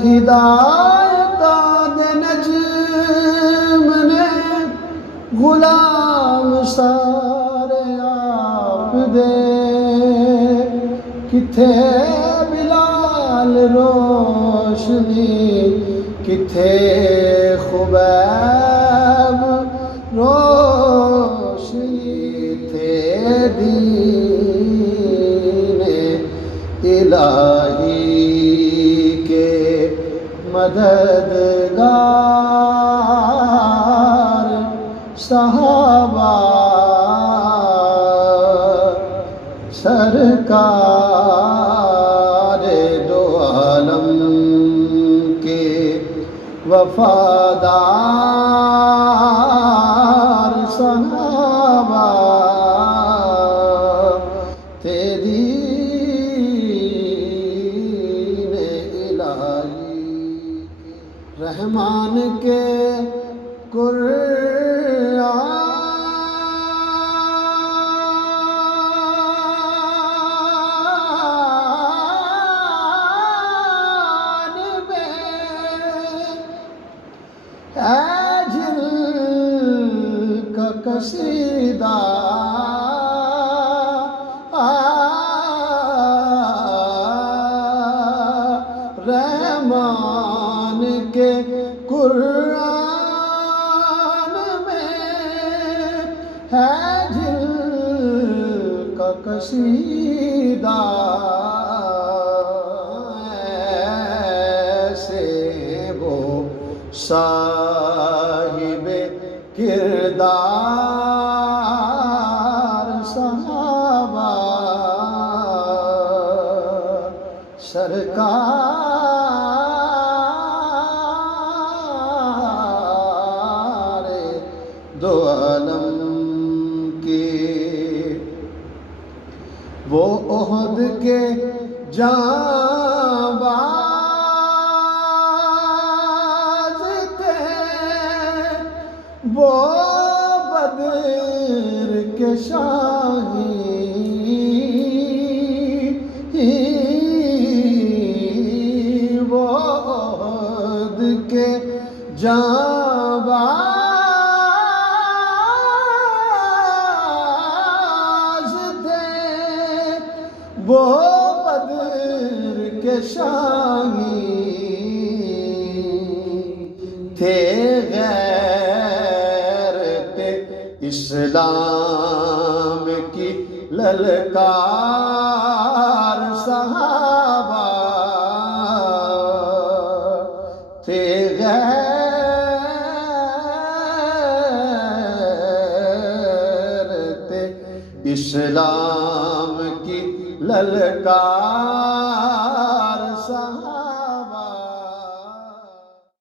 ہدایت دے نجم نے غلام سارے آپ دے کتھے بلال روشنی کتھے خبیب روشنی تھے دین الہی کے مددگار صحابہ سرکار دو عالم کے وفادار صحابہ تیری دین الہی رحمان کے جل کا قصیدہ رحمان کے قرآن میں ہے جل کا قصیدہ ایسے وہ صاحب کردار صحابہ سرکار دو عالم کے وہ احد کے جانباز تھے وہ بدر کے شاہی وہ احد کے جانباز تھے وہ بدر کے شاہی تھے غیرت اسلام کی للکار صحابہ تھے غیرت اسلام کی للکار